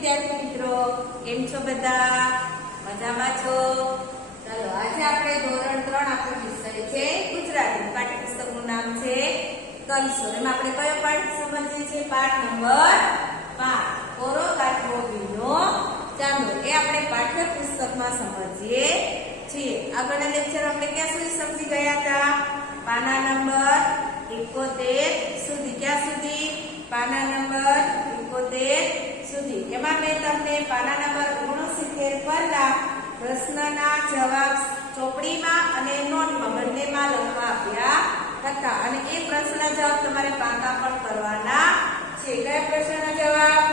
વિદ્યાર્થી મિત્રો, કેમ છો બધા? મજામાં છો? ચાલો આજે આપણે ધોરણ 3 આપણો વિષય છે ગુજરાતી. પાઠ્યપુસ્તકનું નામ છે કલસો. એમાં આપણે કયો પાઠ સમજીએ છીએ? પાઠ નંબર 5 કોરો કાચબો ભીનો ચાંદો. એ આપણે પાઠ્યપુસ્તકમાં સમજીએ છીએ. આગળના લેક્ચર આપણે ક્યાં સુધી સમજી ગયા હતા? પાના નંબર 71 સુધી. ક્યાં સુધી? પાના નંબર 71 સુધી. એમાં મેં તમને પાના નંબર 69 પરના પ્રશ્નના જવાબ ચોપડીમાં અને નોટમાં બંનેમાં લખવા આપ્યા હતા અને એ પ્રશ્નના જવાબ તમારે પાકા પણ કરવાના છે. કયા પ્રશ્નના જવાબ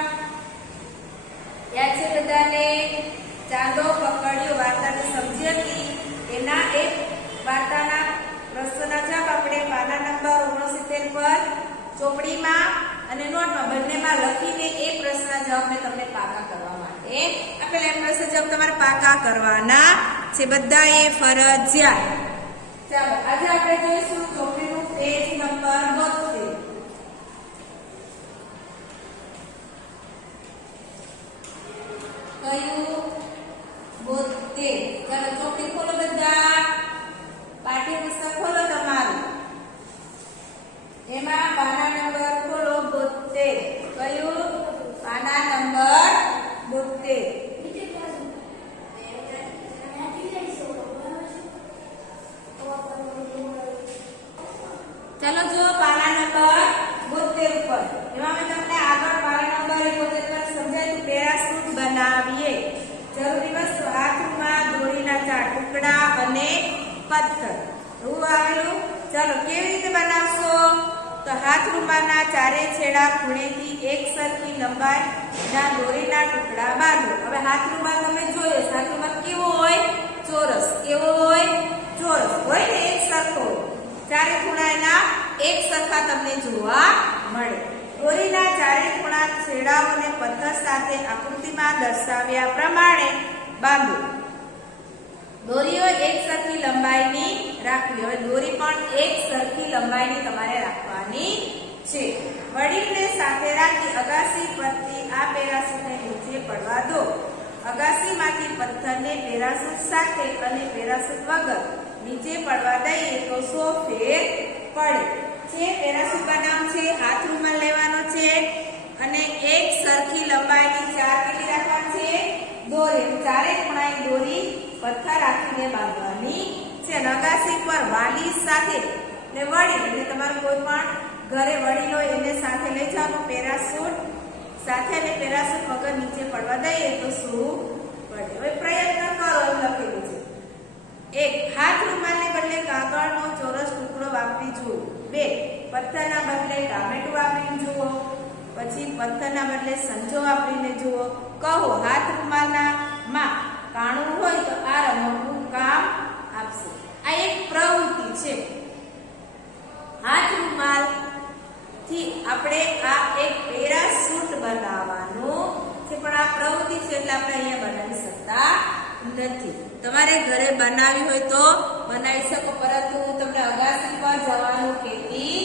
યાદ છે બધાને? ચાંદો પકડ્યો વાર્તાને સમજી હતી એના એક વાર્તાના પ્રશ્નના જવાબ આપણે પાના નંબર 69 પર ચોપડીમાં અને નોટમાં બંનેમાં લખીને એ પ્રશ્નના જવાબ મેં તમને પાકા કરવા માટે આપેલા. એ પ્રશ્ન જવાબ તમારે પાકા કરવાના છે બધાએ ફરજિયાત. ચાલો આજે આપણે જોઈશું ચોપડીનું પેજ નંબર 72. કયું? 72. ચાલો ચોપડી ખોલો બધા. પાઠ્યપુસ્તક ખોલો તમારું. એમાં પાના નંબર ખોલો 72. કયું? પાના નંબર 72. ચાલો જો પાના નંબર 72 ઉપર. એમાં મેં તમને આગળ પાના નંબર 71 પર સમજાયું પેરાશૂટ બનાવીએ. જરૂરી વસ્તુ હાથમાં દોરીના 4 ટુકડા અને પથ્થર. એવું આવેલું. ચાલો કેવી રીતે બનાવશો? તો હાથ રૂમાલના ચારે છેડા ખૂણેથી એક સરખી લંબાઈના દોરીના ટુકડા બાંધો. હવે હાથ રૂમાલ તમે જોયો, હાથ રૂમાલ કેવો હોય? ચોરસ. કેવો હોય? ચોરસ હોય ને, એક સરખો. ચારે ખૂણાના એક સરખા તમને જોવા મળે. દોરીના ચારે ખૂણા છેડાઓને પથ્થર સાથે આકૃતિમાં દર્શાવ્યા પ્રમાણે બાંધો. દોરીઓ એક સરખી લંબાઈની રાખવી. હવે દોરી પણ એક સરખી લંબાઈની તમારે રાખવાની છે. વડીલને સાથે રાખી અગાસી પરથી આ પેરાશૂટને નીચે પડવા દો. અગાસીમાંથી પથ્થરને પેરાશૂટ સાથે અને પેરાશૂટ વગર નીચે પડવા દઈએ તો 100 ફેર પડે છે. પેરાશૂટ બનાવ છે, હાથ રૂમાલ લેવાનો છે અને એક સરખી લંબાઈની 4 કેટલી રાખવાની છે? દોરી. ચારે ખૂણાએ દોરી પથ્થર રાખીને બાંધવાની છે. અગાસી પર વાલી સાથે ને વડીલ એટલે તમારું કોઈ પણ ઘરે વડીલ હોય એને સાથે લઈ જવાનું. પેરાશૂટ સાથે અને પેરાશૂટ વગર નીચે પડવા દઈએ તો શું પડે? હવે પ્રયત્ન કરો એમ લખેલું છે. 1. હાથ રૂમાલને બદલે કાગળનો ચોરસ ટુકડો વાપરી જુઓ. 2. પથ્થરના બદલે ટામેટું વાપરીને જુઓ. પછી પથ્થરના બદલે સંચો વાપરીને જુઓ. કહો હાથ રૂમાલના માં કાણું હોય તો આ રમકડું કામ આપશે. આ એક પ્રવૃત્તિ છે. હાથ રૂમાલ થી આપણે આ એક પેરાશૂટ બનાવવાનું છે, પણ આ પ્રવૃત્તિ છે એટલે આપણે અહીંયા બનાવી શકતા નથી. તમારે ઘરે બનાવી હોય તો બનાવી શકો, પરંતુ હું તમને અગાસી પર જવાનું કહેતી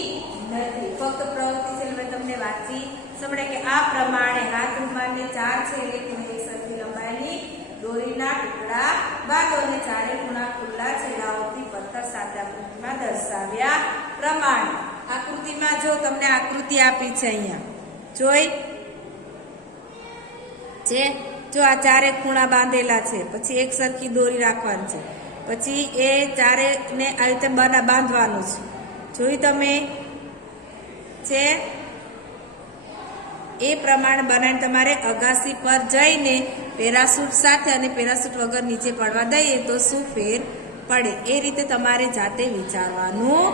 નથી. ફક્ત પ્રવૃત્તિ છે એટલે તમને વાંચી સમજે કે આ પ્રમાણે હાથ રૂમાલને 4 છેડે એક સરખી લંબાઈની દોરીના ટુકડા બાંધો અને ચારે ખૂણા ખુલ્લા છેડાઓથી પથ્થર સાથે આકૃતિમાં દર્શાવ્યા પ્રમાણે. આકૃતિમાં જો તમને આકૃતિ આપી છે અહીંયા જોઈ છે. જો આ ચારે ખૂણા બાંધેલા છે, પછી એક સરખી દોરી રાખવાની છે, પછી એ ચારે ને આ રીતે બાંધવાનું છે. જોઈ તમે છે એ પ્રમાણે બનાવીને તમારે અગાસી પર જઈને પેરાશૂટ સાથે અને પેરાશૂટ વગર નીચે પડવા દઈએ તો શું ફેર પડે એ રીતે તમારે જાતે વિચારવાનું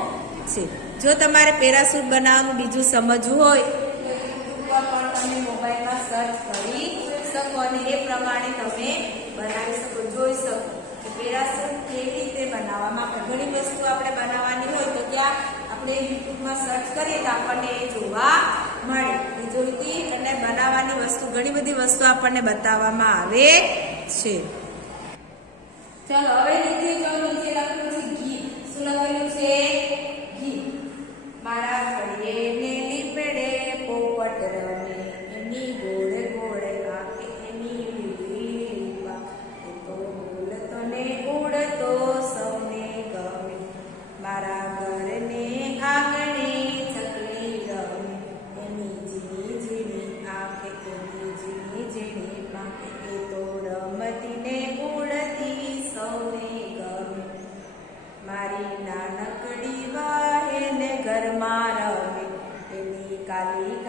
છે. જો તમારે પેરાશૂટ બનાવવાનું બીજું સમજવું હોય તો યુટ્યુબ પર તમે મોબાઈલમાં સર્ચ કરી શકો અને એ પ્રમાણે તમે બનાવી શકો, જોઈ શકો કે પેરાશૂટ કેવી રીતે બનાવવામાં આવે. ઘણી વસ્તુ આપણે બનાવવાની હોય તો ત્યાં આપણે યુટ્યુબમાં સર્ચ કરીએ તો આપણને એ જોવા મળે. જોઈતી અને બનાવવાની વસ્તુ ઘણી બધી વસ્તુ આપણને બતાવવામાં આવે છે. ચાલો હવે નીચે જો નીચે લખેલું છે ઘી. શું લખેલું છે? ઘી. મારા ઘડીએ ને લીપડે પોપટ રમે એની ગોળે ગોળે કાકે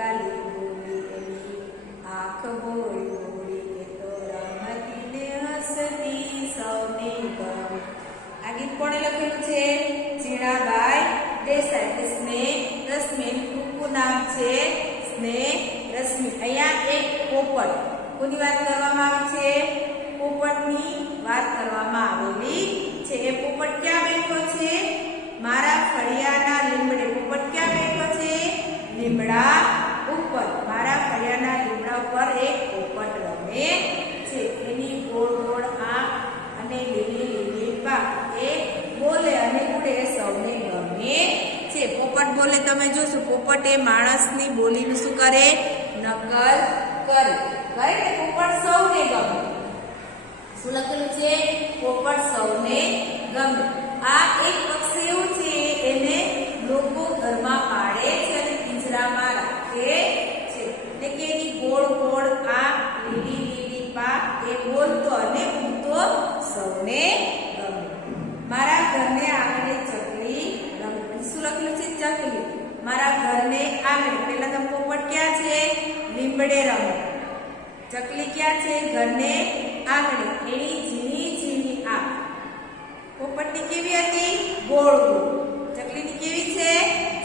કાલી બોલી એની આંખ બોળી બોળી એ તો રમતી ને હસતી સૌને ગમે. આ ગીત કોણે લખેલું છે? ઝીણાબાઈ દેસાઈ. સ્નેહ રશ્મિ ટૂંકું નામ છે સ્નેહ રશ્મિ. અહીંયા એક પોપટ, કોની વાત કરવામાં આવી છે? પોપટની વાત કરવામાં આવેલી છે. એ પોપટ ક્યાં બેઠો છે? મારા ફળિયાના લીમડે. પોપટ ક્યાં બેઠો છે? લીમડા ઉપર. મારા ફળિયાના લીમડા ઉપર એક પોપટ રમે છે. એની ગોળ ગોળ આંખ અને લીલી લીલી પાંખ. એ બોલે અને ઉડે સૌને ગમે છે. પોપટ બોલે, તમે જોશો પોપટ એ માણસની બોલીનું શું કરે? નકલ કરે. ને પોપટ સૌને ગમે. શું લખેલું છે? પોપટ સૌને ગમે. આ એક પક્ષી એવું છે એને લોકો ઘરમાં પાળે છે અને પિંજરામાં રાખે છે. એટલે કે એની ગોળ ગોળ આંખ, લીલી લીલી પાંખ, એ બોલતો અને ઉડતો સૌને ગમે. મારા ઘરને આંગણે ચકલી રમે. શું લખેલું છે? ચકલી. મારા ઘરને આંગણે. પહેલા તો પોપટ ક્યાં છે? લીમડે રમે. ચકલી ક્યાં છે? ઘરને આંગણે. એની ઝીણી ઝીણી આંખ. પોપટની કેવી હતી? ગોળ ગોળ. ચકલીની કેવી છે?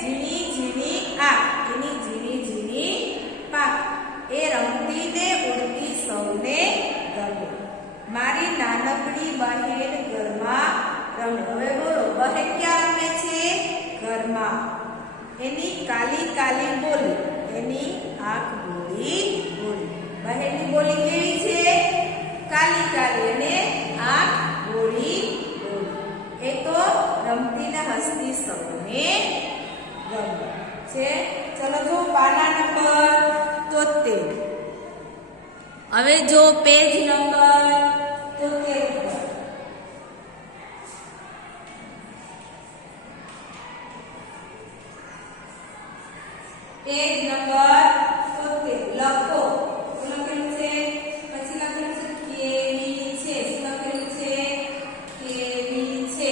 ઝીણી ઝીણી આંખ. એની ઝીણી ઝીણી પાંખ. એ રમતી ને ઉડતી સૌને ગમે. મારી નાનકડી બહેન ઘરમાં રમે. હવે બોલો, બહેન ક્યાં રમે છે? ઘરમાં. એની કાલી કાલી બોલી. એની આંખ બોલી બોલી. બહેનની બોલી કેવી છે? કાલી કાલી અને આંખ બોલી બોલી. એ તો રમતી ને હસતી સૌને ગમે છે. ચલો જો પાના નંબર 73. હવે જો પેજ નંબર 73 ઉપર પેજ નંબર 73 લખો. શું લખેલું છે? પછી લખેલું છે કેવી છે. શું લખેલું છે? કેવી છે.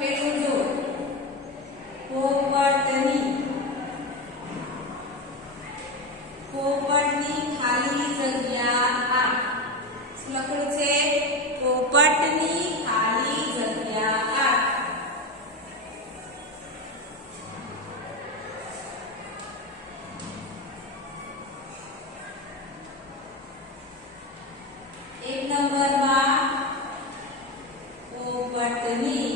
પેલું જો પોપટની. પોપટની ખાલી જગ્યા આંખ. શું લખેલું છે? પોપટની ખાલી જગ્યા આંખ. એક નંબરમાં પોપટની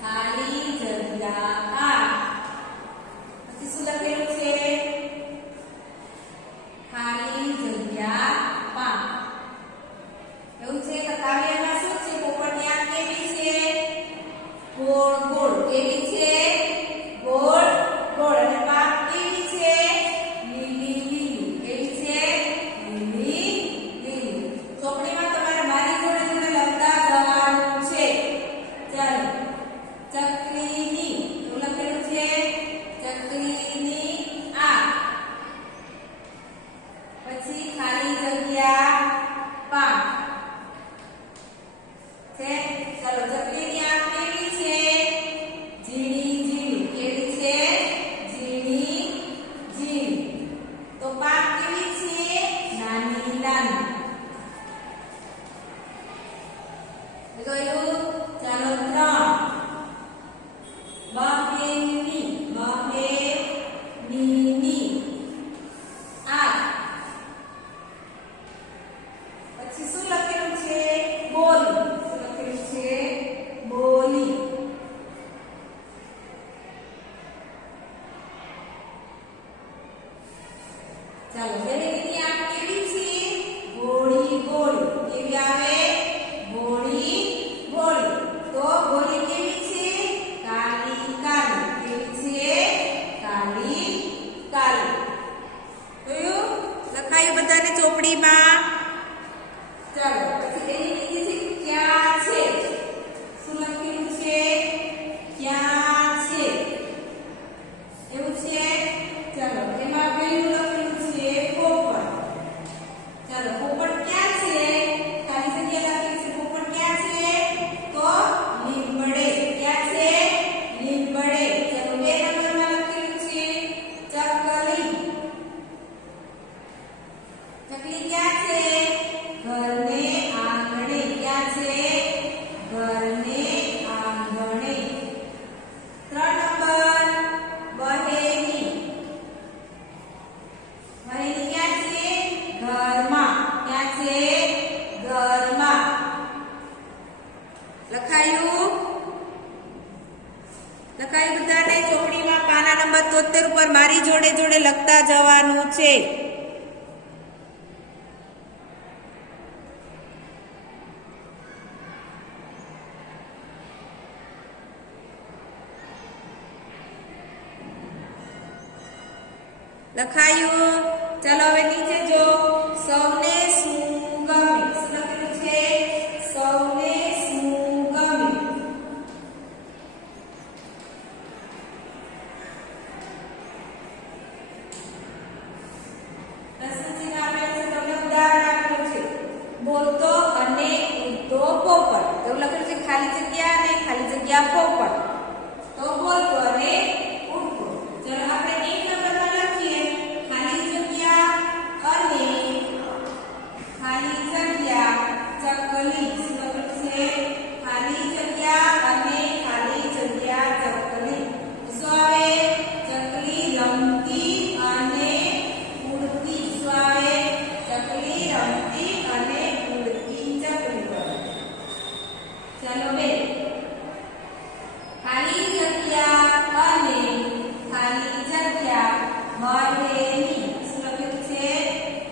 ખાલી જગ્યા આંખ. પછી શું લખેલું છે? ખાલી જગ્યા પાંખ. એવું છે કે કાવ્યમાં શું છે? પોપટની આંખ કેવી છે? ગોળ ગોળ. કેવી છે? ગોળ ગોળ. અને પાંખ કેવી છે? લીલી લીલી. કેવી છે? લીલી લીલી. ચોપડીમાં તમારે મારી જોડે જોડે લખતા જવાનું છે. ચાલો. ચકલીની. શું લખેલું છે? ચકલીની આંખ. પછી ખાલી જગ્યા પાંખ છે. ચાલો, ચકલીની આંખ કેવી છે? ઝીણી ઝીણી. કેવી છે? ઝીણી ઝીણી. તો પાંખ કેવી છે? નાની નાની. જોયું? ચાલો 3 બહેનની આંખ. પછી શું લખેલું છે? બોલી. શું લખેલું છે? બોલી. ચાલો, બહેનની આંખ કેવી છે? ગોળી ગોળી. કેવી આવે? ગોળી ગોળી. તો ગોળી કેવી છે? કાલી કાલી. કેવી છે? કાલી કાલી. જોયું? લખાયું બધાને ચોપડીમાં? ચાલો, પછી એની નીચે છે ક્યાં છે. શું લખેલું છે? ક્યાં છે. એવું છે. ચાલો, એમાં પહેલું લખેલું છે પોપટ. બધાને ચોપડીમાં પાના નંબર 73 ઉપર મારી જોડે જોડે લખતા જવાનું છે. લખાયું. ચાલો હવે નીચે જો. સૌને શું ગમે? શું લખેલું છે? સૌને શું ગમે? પ્રસન્નજીને આપેલ છે, તમને ઉદાહરણ આપેલું છે. બોલતો અને ઉડતો પોપટ. એવું લખેલું છે ખાલી જગ્યા અને ખાલી જગ્યા પોપટ. તો બોલતો અને ઉડતો. ચલો આપણે 1 નંબરમાં લખીએ ખાલી જગ્યા અને ખાલી જગ્યા ચકલી. શું લખેલું છે? ખાલી જગ્યા અને ખાલી જગ્યા ચકલી. શું આવે? ચકલી રમતી અને ઉડતી. શું આવે? ચકલી રમતી અને ઉડતી ચકલી. ચાલો 2. ખાલી જગ્યા અને ખાલી જગ્યા બહેની. શું લખેલું છે?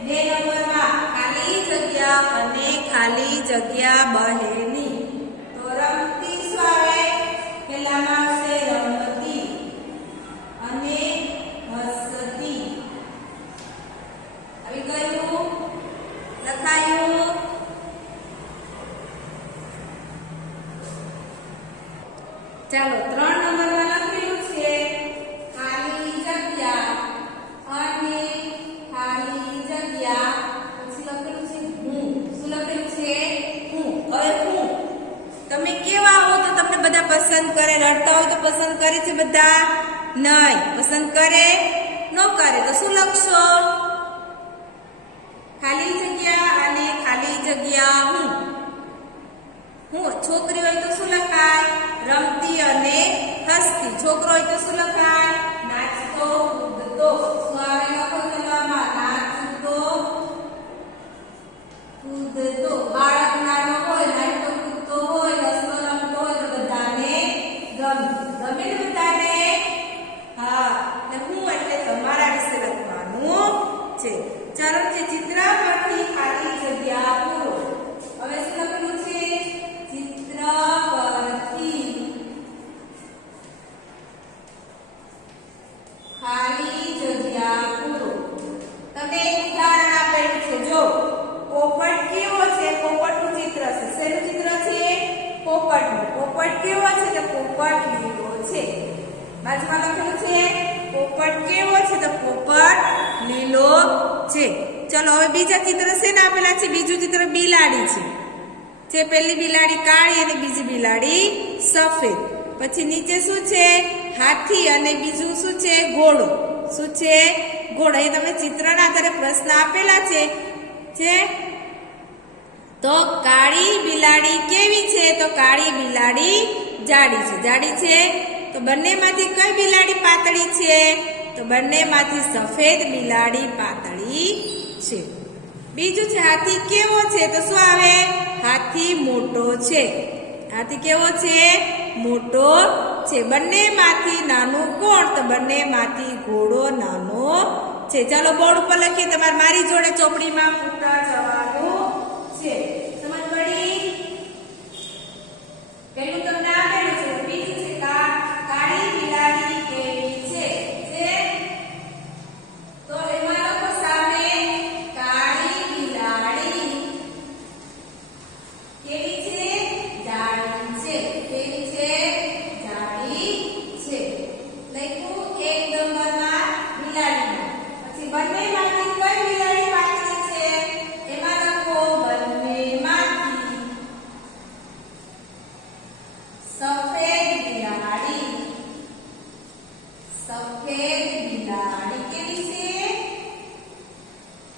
2 નંબરમાં ખાલી જગ્યા અને ખાલી જગ્યા બહેની. તો રમતી શું આવે? પહેલામાં આવશે રમતી અને હસતી. આવી ગયું? લખાયું? ચાલો 3 નંબરમાં લખેલું છે ખાલી જગ્યા અને ખાલી જગ્યા પછી લખેલું છે હું. શું લખેલું છે? હું. હવે હું તમે કેવા હો તો તમને બધા પસંદ કરે? રડતા હોય તો પસંદ કરે છે બધા? નહીં. પસંદ કરે? ન કરે તો શું લખશો? ખાલી જગ્યા અને ખાલી જગ્યા હું. હું છોકરી હોય તો શું લખાય? રમતી અને હસતી. છોકરો હોય તો શું લખાય? નાચતો કૂદતો. શું આવે? લખો ચલાવવામાં. નાચતો કૂદતો. બાળક નાનો હોય, નાચતો કૂદતો હોય, હસતો રમતો હોય તો બધાને ગમે. ગમે ને બધાને? હા. એટલે હું એટલે તમારા વિશે લખવાનું છે. ચાલો છે ચિત્ર પરથી ખાલી જગ્યા પૂરો. હવે શું લખેલું છે? ચિત્ર પરથી ખાલી જગ્યા પૂરો. તમને એક ઉદાહરણ આપેલું છે. જો પોપટ કેવો છે? પોપટનું ચિત્ર છે. શેનું ચિત્ર છે? પોપટનું. પોપટ કેવો છે? તો પોપટ લીલો છે. બાજુમાં લખેલું છે પોપટ કેવો છે? તો પોપટ લીલો છે. ચલો હવે બીજા ચિત્ર શેના આપેલા છે? બીજું ચિત્ર બિલાડી છે. જે પહેલી બિલાડી કાળી અને બીજી બિલાડી સફેદ. પછી નીચે શું છે? હાથી અને બીજું શું છે? ઘોડો. શું છે? ઘોડો. એ તમે ચિત્રના આધારે પ્રશ્ન આપેલા છે તો કાળી બિલાડી કેવી છે? તો કાળી બિલાડી જાડી છે. જાડી છે તો બંનેમાંથી કઈ બિલાડી પાતળી છે? તો બંનેમાંથી સફેદ બિલાડી પાતળી છે. બીજું છે હાથી કેવો છે? તો શું આવે? હાથી મોટો છે. હાથી કેવો છે? મોટો છે. બંનેમાંથી નાનું કોણ? તો બંનેમાંથી ઘોડો નાનો છે. ચાલો બોર્ડ ઉપર લખીએ. તમારે મારી જોડે ચોપડીમાં પૂરતા જવાનું છે. સમજ પડી? પેલું તમને આપેલું છે. બીજું છે કાળી બિલાડી કેવી છે? તો એમાં લખો સામે કાળી બિલાડી કેવી છે? જાડી છે. કેવી છે? જાડી છે. લખ્યું 1 નંબરમાં બિલાડી. પછી બંનેમાંથી કઈ બિલાડી પાતળી છે? એમાં લખો બંનેમાંથી સફેદ બિલાડી. સફેદ બિલાડી કેવી છે?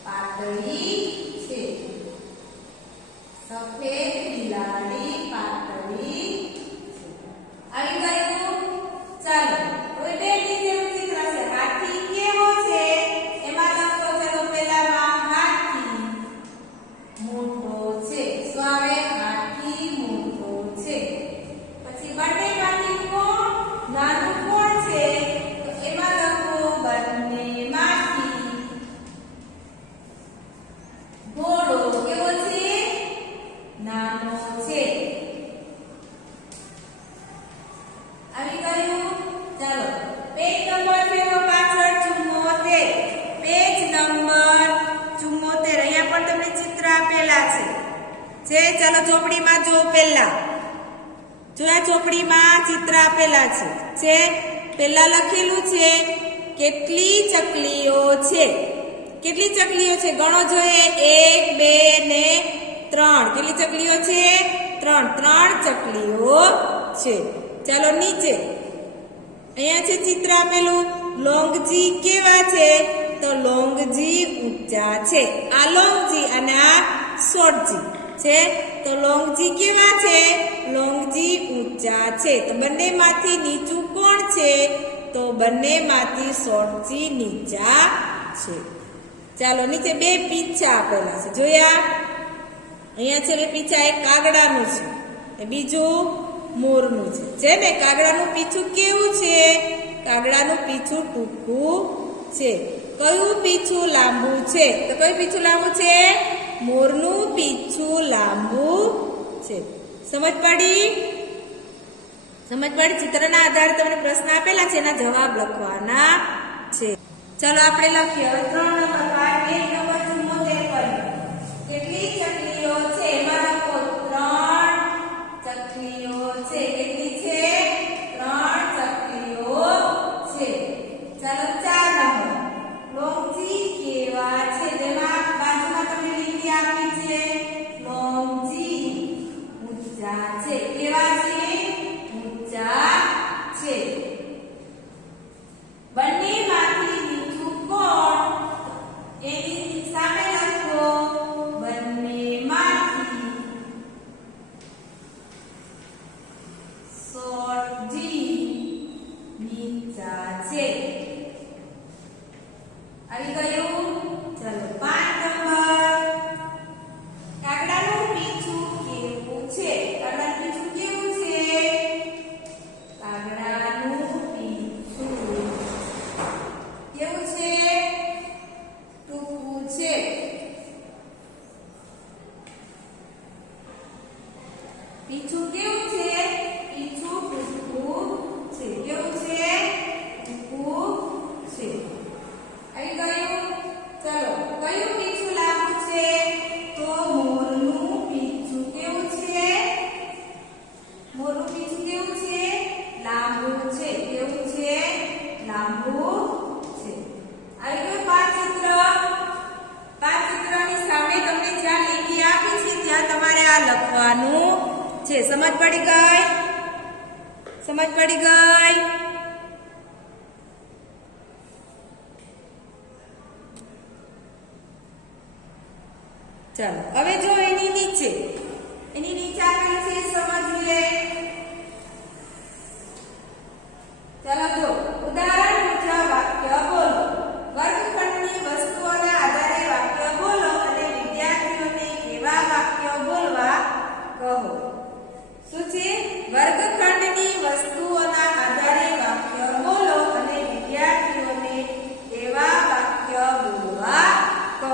પાતળી છે. સફેદ બિલાડી પાતળી છે. આવી ગયું? ચાલો હવે બે નીચેનું ચિત્ર છે. હાથી કેવો છે? એમાં લખો. ચલો પહેલામાં હાથી મોટો છે. શું આવે? હાથી મોટો છે. પછી બંનેમાંથી કોણ નાનું કોણ આપેલા છે ચાલો ચોપડીમાં જો પહેલા જો આ ચોપડીમાં ચિત્ર આપેલા છે પહેલા લખેલું છે કેટલી ચકલીઓ છે કેટલી ચકલીઓ છે ગણો જોઈએ 1 2 ને 3 કેટલી ચકલીઓ છે 3 ચકલીઓ છે ચાલો નીચે અહીંયા છે ચિત્ર આપેલું લોંગજી કેવા છે તો લોંગજી ઊંચા છે આ લોંગજી અને આ શોર્ટજી છે તો લોંગજી કેવા છે લોંગજી ઊંચા છે તો બંનેમાંથી નીચું કોણ છે તો બંનેમાંથી શોર્ટજી નીચા છે ચાલો નીચે બે પીછા આપેલા છે જોયા અહીંયા છે પીછા એક કાગડાનું છે બીજું મોરનું છે ને કાગડાનું પીછું કેવું છે કાગડાનું પીછું ટૂંકું છે કયું પીછું લાંબુ છે તો કયું પીછું લાંબુ છે મોરનું પીછું લાંબુ છે સમજ પડી ચિત્રના આધારે તમને પ્રશ્ન આપેલા છે એના જવાબ લખવાના છે ચાલો આપણે લખીએ હવે 3 નંબર પાઠ 1 નંબર 74 પર કેટલી ચકલીઓ છે એમાં લખો 3 ચકલીઓ છે કેટલી છે 3 ચકલીઓ છે ચાલો 4 નંબર લોંગજી કેવા છે તેમાં બાજુમાં તમને લીટી આપી છે લોંગજી ઊંચા છે કેવા છે ઊંચા છે બંનેમાંથી નીચું કોણ એની સામે લખો બંનેમાંથી શોર્ટજી નીચા છે આવી ગયું ચલો 5 નંબર કાગડાનું પીછું કેવું છે કાગડાનું પીછું કેવું છે કાગડાનું પીછું કેવું છે ટૂંકું છે પીછું કેવું છે પીછું ટૂંકું છે કેવું છે ટૂંકું છે આવી ગયું ચલો કયું પીછું લાંબુ છે તો મોરનું પીછું કેવું છે મોરનું પીછું કેવું છે લાંબુ છે કેવું છે લાંબુ છે આવી ગયું પાંચ ચિત્રની સામે તમને જ્યાં લીટી આપી છે ત્યાં તમારે આ લખવાનું છે સમજ પડી ગઈ ચાલો હવે જો એની નીચે આપેલું છે સમજીએ ચાલો જો ઉદાહરણ મુજબ વાક્ય બોલો વર્ગખંડની વસ્તુઓના આધારે વાક્ય બોલો અને વિદ્યાર્થીઓને કેવા વાક્યો બોલવા કહો શું છે વર્ગખંડની વસ્તુઓના આધારે વાક્ય બોલો અને વિદ્યાર્થીઓને કેવા વાક્ય બોલવા કહો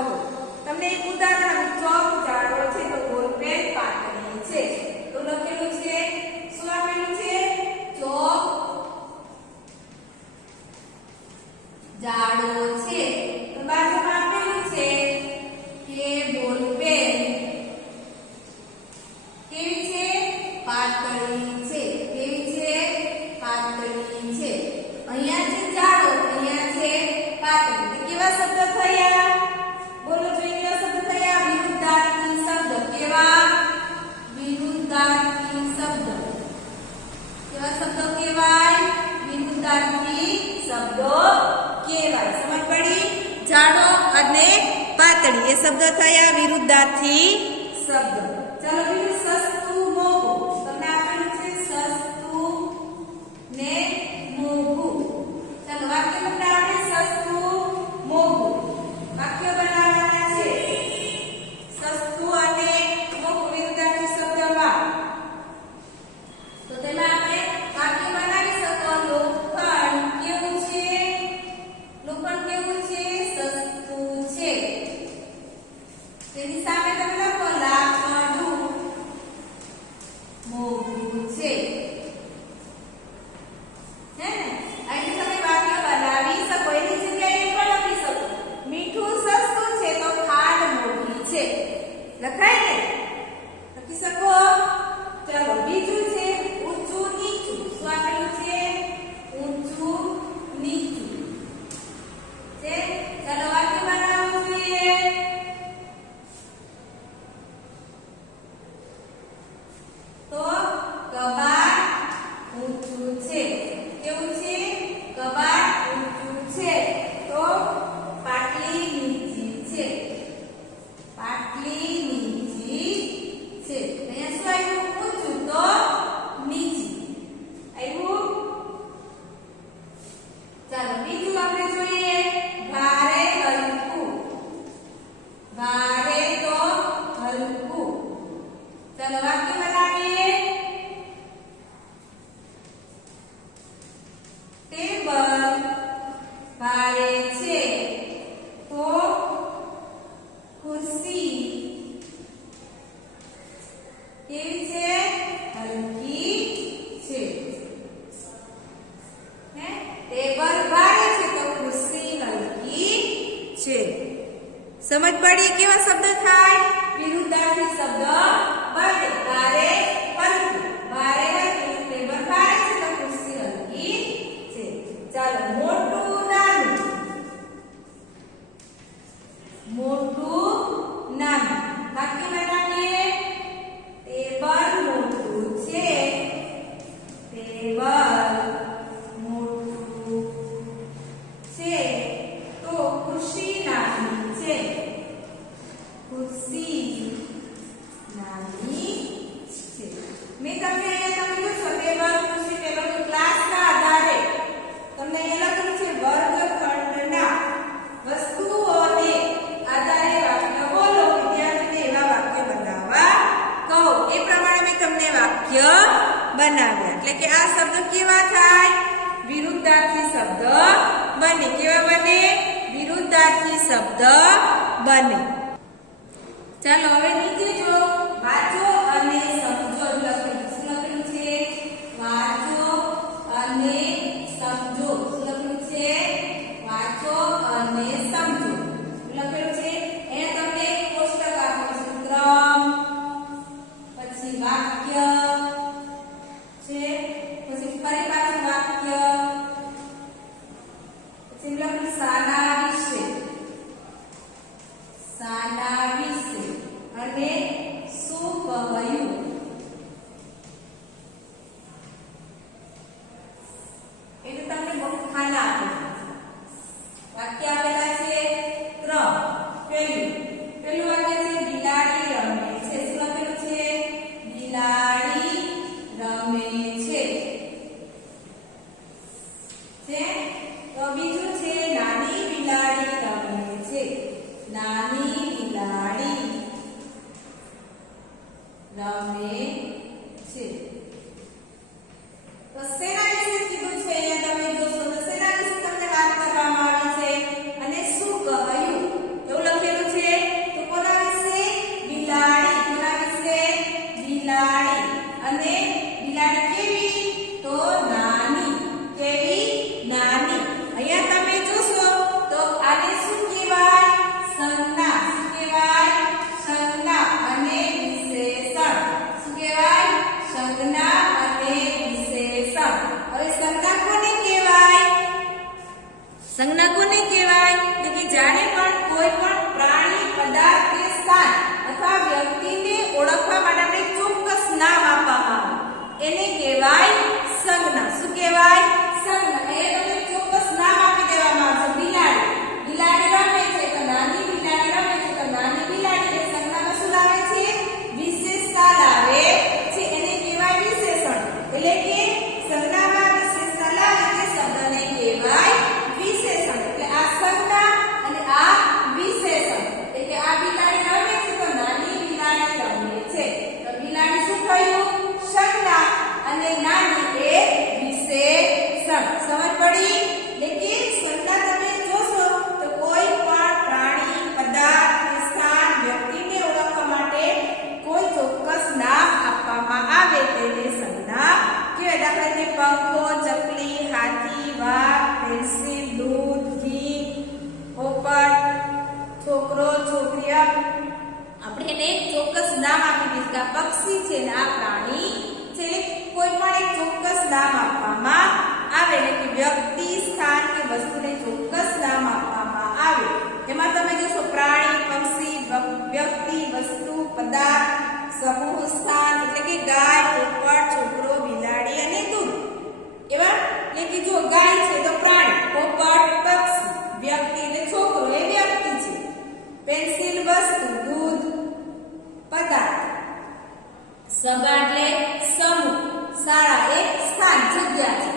તમને એક ઉદાહરણ ચોક જાડો છે તો બોલપેન પાતળી છે તો લખેલું છે શું આપેલું છે ચોક જાડો છે તો બાજુમાં આપેલું છે કે બોલપેન કેવી છે પાતળી છે કેવી છે પાતળી છે અહીંયા છે જાડો અહીંયા છે પાતળી કેવા શબ્દ થયા બોલો જોઈએ કેવા શબ્દ થયા વિરુદ્ધાર્થી શબ્દ કેવા વિરુદ્ધાર્થી શબ્દ કેવા શબ્દો કહેવાય વિરુદ્ધાર્થી શબ્દો કહેવાય સમજ પડી જાડો અને પાતળી એ શબ્દ થયા વિરુદ્ધાર્થી શબ્દ ચાલો બીજું સસ્તું મોંઘું તમને આપેલું છે સસ્તું ને મોંઘું ચાલો વાક્ય તમને આપણે સસ્તું મોંઘું વાક્ય બનાવવાના છે સસ્તું અને મોંઘું વિરુદ્ધાર્થી શબ્દમાં તો તેમાં આપણે વાક્ય બનાવી શકો લોખંડ કેવું છે સસ્તું છે તેની સામે તમે લખો લાકડ બીજું આપણે જોઈએ ભારે હલકું. ભારે તો હલકું. ચાલો વાક્ય બનાવીએ. ટેબલ ભારે છે તો ખુરશી કેવી છે? હલકી છે. ટેબલ ભારે છે તો ખુરશી હલકી છે. સમજ પડી? કેવા શબ્દ થાય? વિરુદ્ધાર્થી શબ્દ બને. ભારે હલકું. ભારે હલકું. ટેબલ ભારે છે તો ખુરશી હલકી છે. ચાલો મોટું નાનું. મોટું નાનું. વાક્ય બનાવીએ. ટેબલ મોટું છે. ટેબલ મોટું છે તો ખુરશી નાની છે. ખુરશી નાની છે. મેં તમને અહીંયા તમે જોશો ટેબલ ખુરશી ટેબલ ક્લાસના આધારે તમને અહીંયા લખ્યું છે વર્ગખંડના વસ્તુઓને આધારે વાક્ય બોલો. વિદ્યાર્થીને એવા વાક્ય બનાવવા કહો. એ પ્રમાણે મેં તમને વાક્ય બનાવ્યા. એટલે કે આ શબ્દ કેવા થાય? વિરુદ્ધાર્થી શબ્દ બને. કેવા બને? વિરુદ્ધાર્થી શબ્દ બને. ચાલો હવે નીચે જો વાંચો અને સમજો લખેલું. શું લખેલું છે? વાંચો અને સમજો. શું લખેલું છે? વાંચો અને સમજો લખેલું છે. અહીંયા તમને કોષ્ટક આપેલું છે. ક્રમ, પછી વાક્ય છે, પછી ફરી પાછું વાક્ય, પછી લખેલું શાના વિશે. શાના વિશે અને શું કહ્યું. એટલે તમને બહુ ખાના આપેલા છે. વાક્ય આપેલા છે. ક્રમ પેલું વાક્ય છે બિલાડી રમે છે. શું લખેલું છે? બિલાડી રમે છે. તો બીજું છે નાની બિલાડી રમે છે. નાની બિલાડી રમે છે. તો શેના વિશે કીધું છે? અહીંયા તમે જોશો તો શેના વિશે તમને વાત કરવામાં આવી છે અને શું કહ્યું એવું લખેલું છે. તો કોના વિશે? બિલાડી. કોના વિશે? બિલાડી. અને બિલાડી કેવી? તો નાની. કેવી? નાની. અહીંયા તમે જોશો તો આને શું કહેવાય? સંજ્ઞા. શું કહેવાય? સંજ્ઞા અને વિશેષણ. શું કહેવાય? સંજ્ઞા અને વિશેષણ. હવે સંજ્ઞા કોને કહેવાય? સંજ્ઞા કોને કહેવાય? તો કે જ્યારે પણ કોઈ પણ પ્રાણી, પદાર્થ કે સ્થાન અથવા વ્યક્તિને ઓળખવા માટે આપણે ચોક્કસ નામ આપવામાં આવે એને કહેવાય સંજ્ઞા. શું કહેવાય? સંજ્ઞા. એ તમને ચોક્કસ નામ આપી દેવામાં આવશે. બિલાડી. બિલાડી રમે છે તો નાની બિલાડી રમે છે તો નાની બિલાડી. એ સંજ્ઞામાં શું લાવે છે? વિશેષતા લાવે છે. એને કહેવાય વિશેષણ. એટલે કે સંજ્ઞામાં વિશેષતા લાવે તે શબ્દને કહેવાય વિશેષણ. એટલે આ સંજ્ઞા અને આ વિશેષણ. એટલે આ બિલાડી રમે છે તો નાની બિલાડી રમે છે. તો બિલાડી શું થયું? સંજ્ઞા અને નાની એ વિશેષણ. સમજ પડી? એટલે કે સંજ્ઞા તમે જોશો તો કોઈ પણ પ્રાણી, પદાર્થ કે સ્થાન, વ્યક્તિને ઓળખવા માટે કોઈ ચોક્કસ નામ આપવામાં આવે તેને સંજ્ઞા કહેવાય. દાખલા તરીકે પંખો, ચકલી, હાથી, વાઘ, પેન્સિલ, દૂધ, ઘી, પોપટ, છોકરો, છોકરી. આપણે એને એક ચોક્કસ નામ આપી દીધું કે આ પક્ષી છે ને આ પ્રાણી છે. કોઈ પણ એક ચોક્કસ નામ આપવામાં આવે. એટલે કે વ્યક્તિ, સ્થાન કે વસ્તુને ચોક્કસ નામ આપવામાં આવે. એમાં તમે જોશો પ્રાણી, પક્ષી, વ્યક્તિ, વસ્તુ, પદાર્થ, સમૂહ, સ્થાન એટલે કે ગાય, પોપટ, છોકરો, બિલાડી અને દૂધ. એવા એટલે કે જો ગાય છે તો પ્રાણી, પોપટ પક્ષી, વ્યક્તિ એટલે છોકરો એ વ્યક્તિ છે, પેન્સિલ વસ્તુ, દૂધ પદાર્થ, સગા એટલે સમૂહ, શાળા એ સ્થાન જગ્યા છે.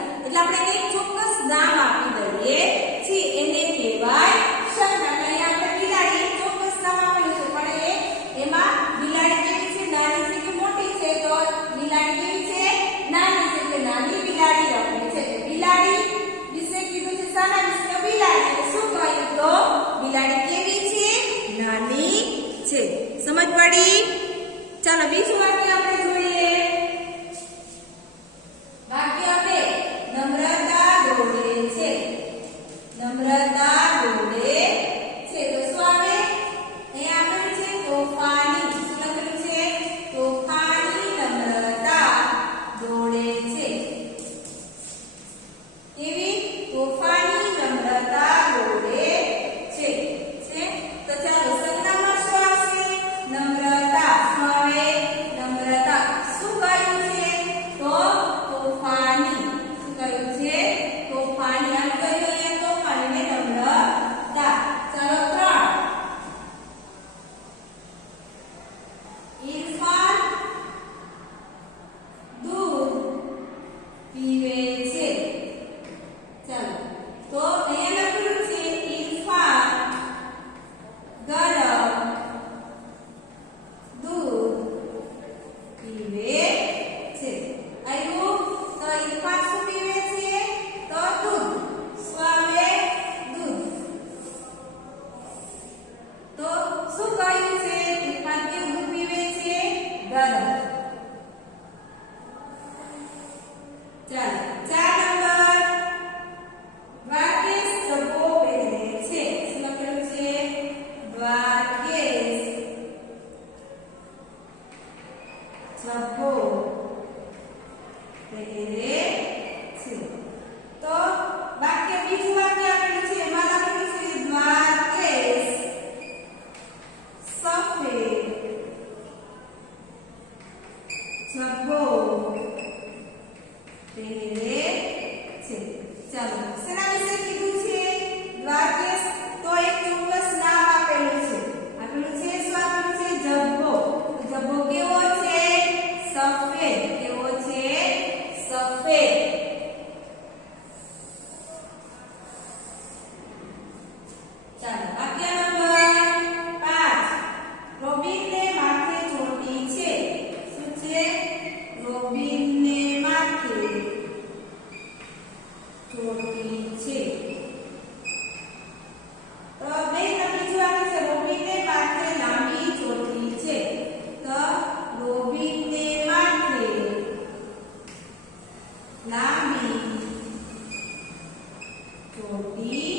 ચોટી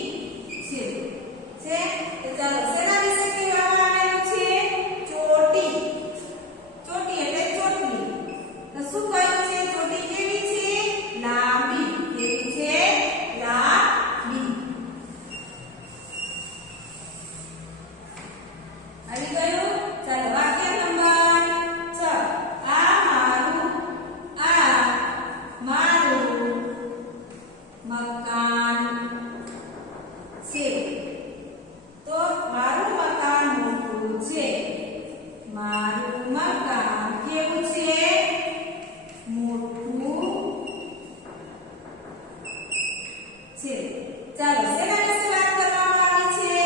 છે તો ચાલો શેના વિશે કહેવામાં આવેલું છે ચોટી ચોટી એટલે ચોટલી તો શું કહ્યું છે ચોટી કેવી છે લાંબી કેવી છે લાંબી આવી ગયું ચાલો વાક્ય નંબર 6 આ મારું મકાન છે તો મારું મકાન મોટું છે મારું મકાન કેવું છે મોટું છે ચાલો શેના વિશે વાત કરવામાં આવી છે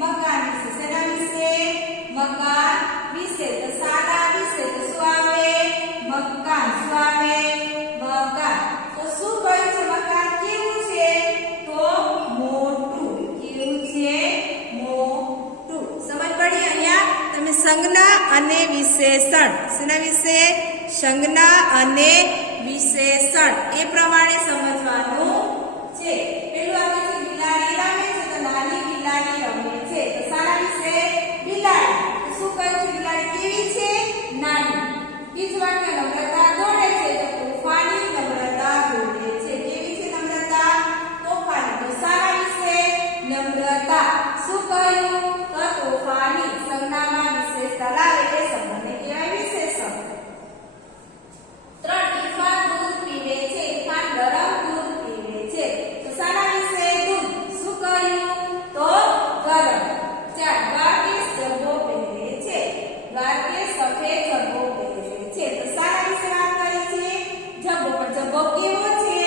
મકાન વિશે શેના વિશે મકાન વિશે તો સાદા વિશે તો શું આવે મકાન શું આવે મકાન તો શું કહ્યું છે મકાન કેવું છે તો મોટું કેવું છે મોટું સમજ પડી અહીંયા તમે સંજ્ઞા અને વિશેષણ શેના વિશે સંજ્ઞા અને વિશેષણ એ પ્રમાણે સમજવાનું છે પેલું આવે છે બિલાડી રમે છે તો નાની બિલાડી રમે છે તો સારા વિશે બિલાડી તો શું કહ્યું છે બિલાડી કેવી છે નાની બીજું વાક્ય નમ્રતા દોડે છે તો તોફાની નમ્રતા દોડે છે કેવી છે નમ્રતા તોફાની તો સારા વિશે નમ્રતા શું કહ્યું તો તોફાની સંજ્ઞામાં વિશેષતા લાવે એ શબ્દને કહેવાય વિશેષણ 3 ઇરફાન દૂધ પીવે છે ઇરફાન ગરમ દૂધ પીવે છે તો સારા વિશે દૂધ શું કહ્યું તો ગરમ 4 દ્વારકેશ જબ્બો પહેરે છે દ્વારકેશ સફેદ જબ્બો પહેરે છે તો સારા વિશે વાત કરી છે જબ્બો પણ જબ્બો કેવો છે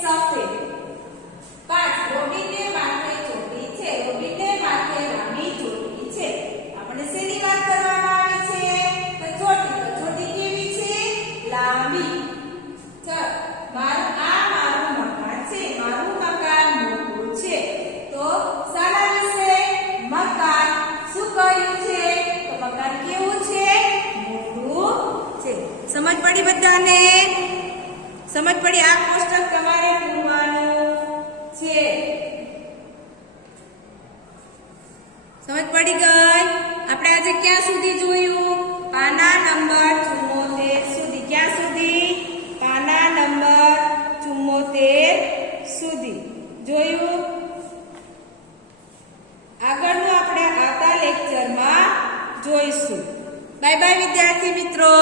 સફેદ 5 રોબીને માથે ચોટી છે રોબીને માથે લાંબી ચોટી છે આપણે શેની વાત કરવામાં આવી છે તો ચોટી કેવી છે લાંબી મારું મકાન છે મારું મકાન મોટું છે તો સારા વિશે મકાન શું કહ્યું છે તો મકાન કેવું છે મોટું છે સમજ પડી બધાને સમજ પડી આ કોષ્ટક તમારે પૂરવાનું છે સમજ પડી ગઈ આપણે આજે ક્યાં સુધી જોયું પાના નંબર 74 સુધી ક્યાં સુધી પાના નંબર 74 સુધી જોયું આગળનું આપણે આવતા લેક્ચરમાં જોઈશું બાય બાય વિદ્યાર્થી મિત્રો